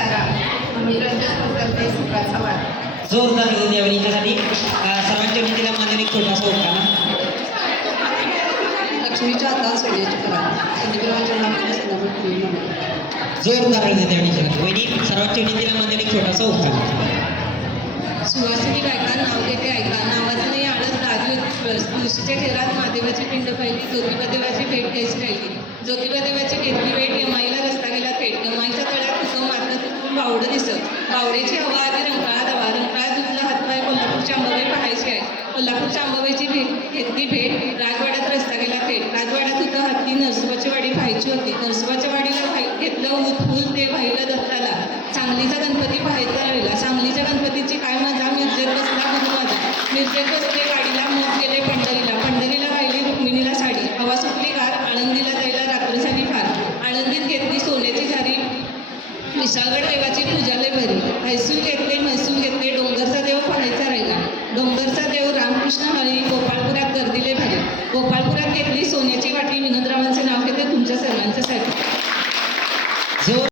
मनोरंजन होतात सुखाचा वारा जोरदार यावेळी हिच्यासाठी अं, सर्वांच्या विनंतीला एक छोटासा उपकार लक्ष्मीच्या हातात सोन्याची करा संदीपरावांच्या नावाने फुले म्हणा जोरदार गजल यावेळी हिच्यासाठी वहिनी सर्वांच्या विनंतीला एक छोटासा उपकार सुवासिनी गायका नाव घेते ऐका. नावाचं नाही आळस राजू तुळशीच्या घेरात महादेवाची पिंड पाहिली ज्योतिबा देवाची भेट घ्यायची राहिली. ज्योतिबा देवाची घेतली बावरेची हवा आधी रंकाळा दवा. रंकाळा जुजला हातपाय कोल्हापूरच्या अंबाबाई पाहायची आहे. कोल्हापूरच्या अंबाबाईची भेट घेतली भेट. राजवाड्यात रस्ता गेला थेट. राजवाड्यात होतं हत्ती नरसोबाची वाडी पाहायची होती. नरसोबाच्या वाडीला घेतलं ऊत फुल ते वाहिलं दत्ताला. सांगलीचा गणपती पाहायचा राहिला सांगलीच्या गणपतीची काय मजा मिरजेत बसला गुरु माझा मिरजेत बसले विशाळगड देवाची पूजा लय भरी. म्हैसूर घेतले म्हैसूर घेतले डोंगरचा देव पाहायचा राहिला. डोंगरचा देव रामकृष्ण हरी गोपाळपुरात गर्दीले भरी. गोपाळपुरात घेतली सोन्याची वाटली विनोदरावांचे नाव घेते तुमच्या सर्वांच्यासाठी जो